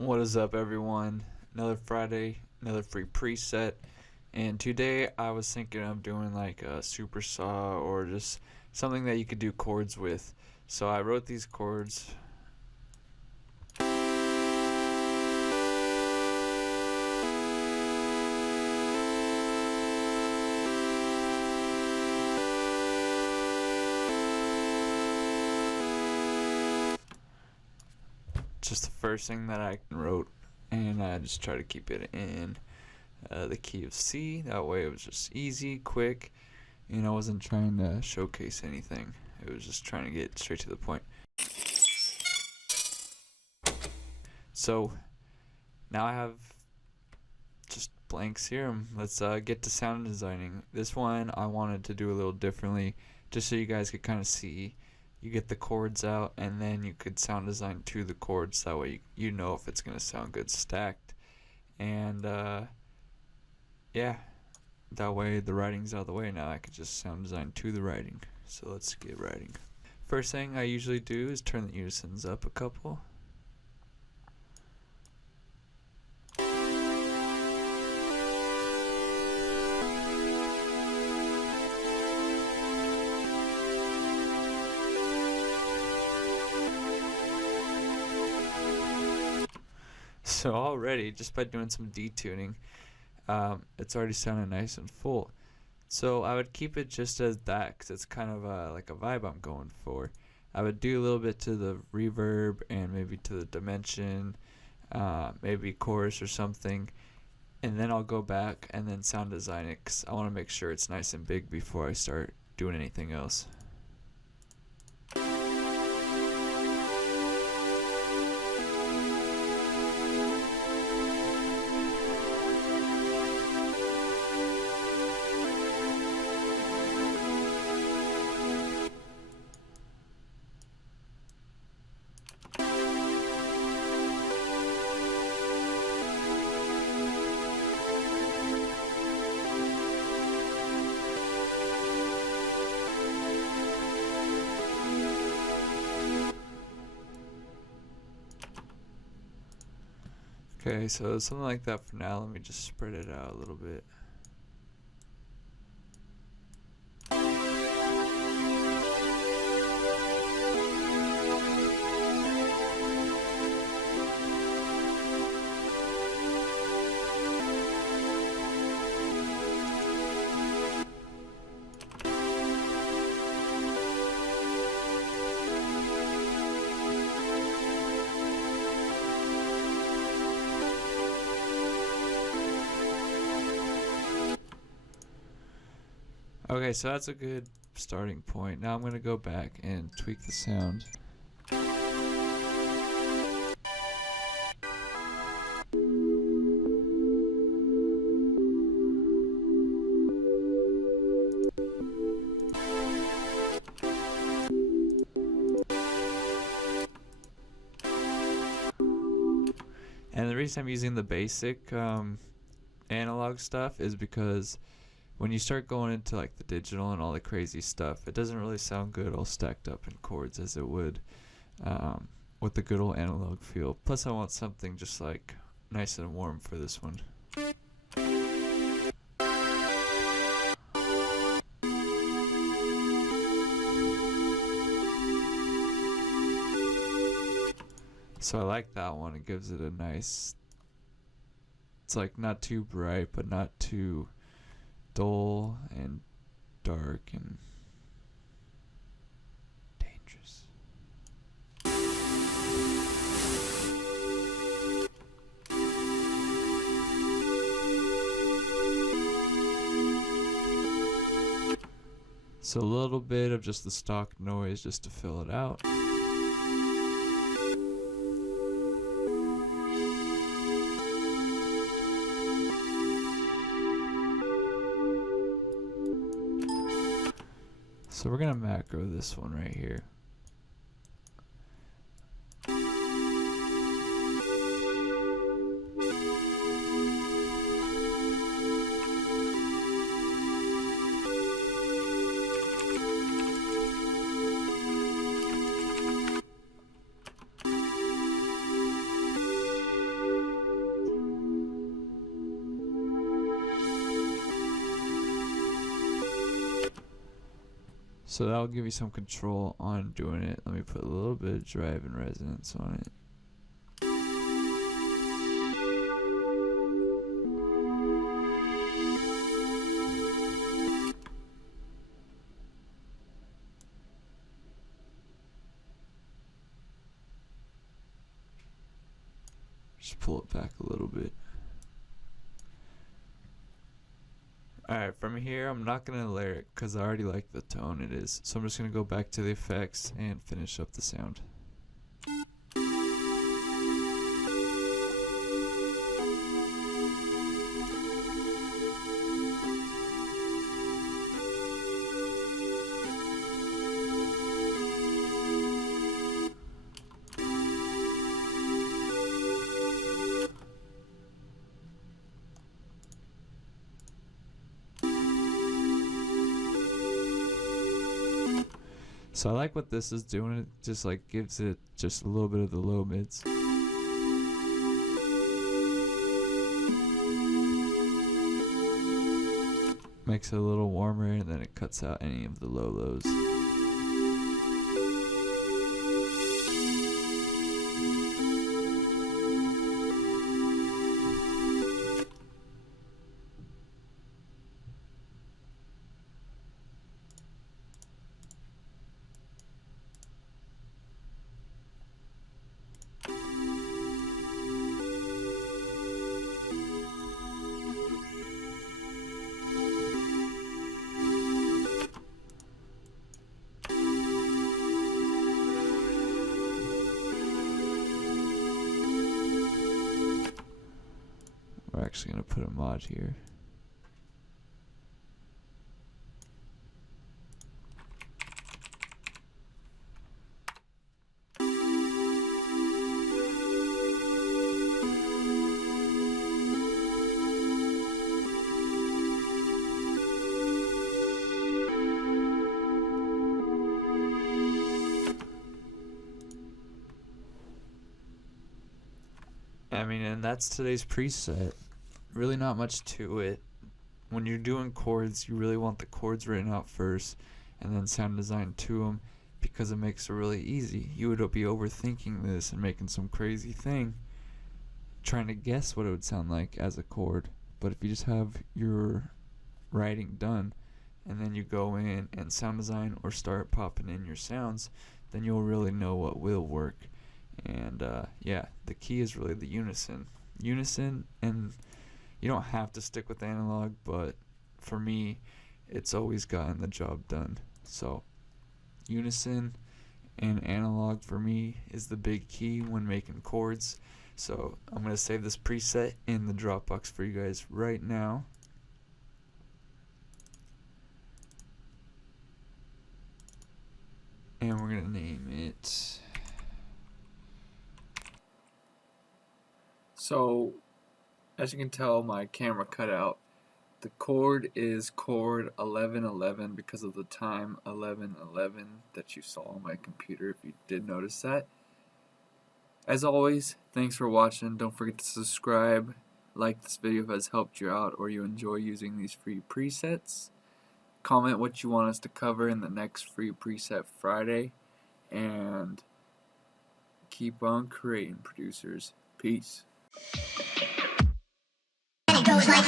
What is up, everyone? Another Friday, another free preset. And today I was thinking of doing like a super saw or just something that you could do chords with. So I wrote these chords. Just the first thing that I wrote, and I just try to keep it in the key of C. That way it was just easy, quick. I wasn't trying to showcase anything. It was just trying to get straight to the point. So now I have just blank Serum. Let's get to sound designing. This one I wanted to do a little differently, just so you guys could kind of see. You get the chords out, and then you could sound design to the chords. That way you know if it's gonna sound good stacked. And yeah, that way the writing's out of the way. Now I could just sound design to the writing. So let's get writing. First thing I usually do is turn the unisons up a couple. So already, just by doing some detuning, it's already sounding nice and full. So I would keep it just as that, because it's kind of like a vibe I'm going for. I would do a little bit to the reverb and maybe to the dimension, maybe chorus or something, and then I'll go back and then sound design it, because I want to make sure it's nice and big before I start doing anything else. Okay, so something like that for now. Let me just spread it out a little bit. Okay, so that's a good starting point. Now I'm going to go back and tweak the sound. And the reason I'm using the basic analog stuff is because when you start going into like the digital and all the crazy stuff, it doesn't really sound good all stacked up in chords as it would with the good old analog feel. Plus I want something just like nice and warm for this one. So I like that one. It gives it a nice, it's like not too bright but not too dull and dark and dangerous. So a little bit of just the stock noise just to fill it out. So we're gonna macro this one right here. So that'll give you some control on doing it. Let me put a little bit of drive and resonance on it. Just pull it back a little bit. Alright, from here I'm not going to layer it because I already like the tone it is. So I'm just going to go back to the effects and finish up the sound. So I like what this is doing. It just like gives it just a little bit of the low mids. Makes it a little warmer and then it cuts out any of the low lows. We're actually going to put a mod here. I mean, and that's today's preset. Really not much to it. When you're doing chords, you really want the chords written out first and then sound design to them because it makes it really easy. You would be overthinking this and making some crazy thing trying to guess what it would sound like as a chord. But if you just have your writing done and then you go in and sound design or start popping in your sounds, then you'll really know what will work. And yeah, the key is really the unison, and you don't have to stick with analog, but for me it's always gotten the job done. So unison and analog for me is the big key when making chords. So I'm going to save this preset in the Dropbox for you guys right now. And we're going to name it. So, as you can tell, my camera cut out. The chord is chord 1111 because of the time 1111 that you saw on my computer, if you did notice that. As always, thanks for watching. Don't forget to subscribe, like this video if it has helped you out or you enjoy using these free presets. Comment what you want us to cover in the next free preset Friday. And keep on creating, producers. Peace. And it goes like